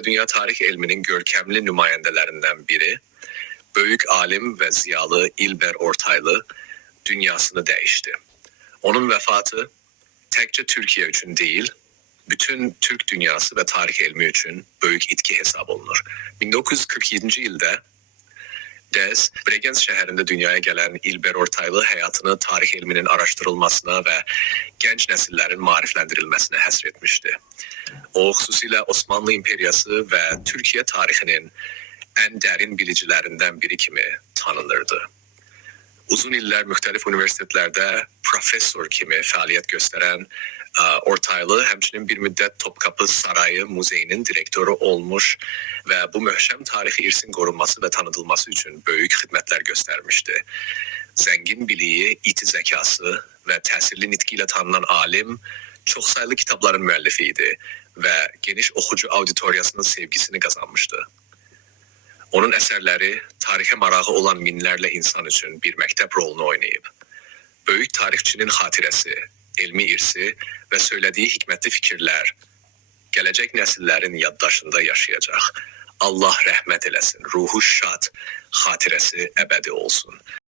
ve dünya tarih ilminin görkemli nümayəndələrindən biri, böyük alim ve ziyalı İlber Ortaylı dünyasını değişti. Onun vefatı tekçe Türkiye için değil, bütün Türk dünyası ve tarih ilmi için büyük itki hesab olunur. 1947 yılda Dez, Bregenz şehrinde dünyaya gelen İlber Ortaylı hayatını tarih ilminin araştırılmasına ve genç nesillerin mariflendirilmesine hasretmişti. O xüsusilə Osmanlı İmperiyası ve Türkiye tarihinin en derin bilicilerinden biri kimi tanınırdı. Uzun iller müxtəlif üniversitelerde profesör kimi fəaliyyət göstərən Ortaylı həmçinin bir müddət Topkapı Sarayı Muzeyinin direktörü olmuş ve bu möhkəm tarixi irsin qorunması ve tanıdılması için böyük xidmətlər göstərmişdi. Zengin biliyi, iti zekası ve təsirli nitqi ilə tanınan alim çoxsaylı kitabların müəllifiydi ve geniş oxucu auditoriyasının sevgisini kazanmıştı. Onun eserleri tarihe marağı olan minlerle insan için bir mektep rolunu oynayıp, böyük tarihçinin hatiresi, ilmi irsi ve söylediği hikmetli fikirler gelecek nesillerin yaddaşında yaşayacak. Allah rəhmət eləsin, ruhu şad, hatiresi ebedi olsun.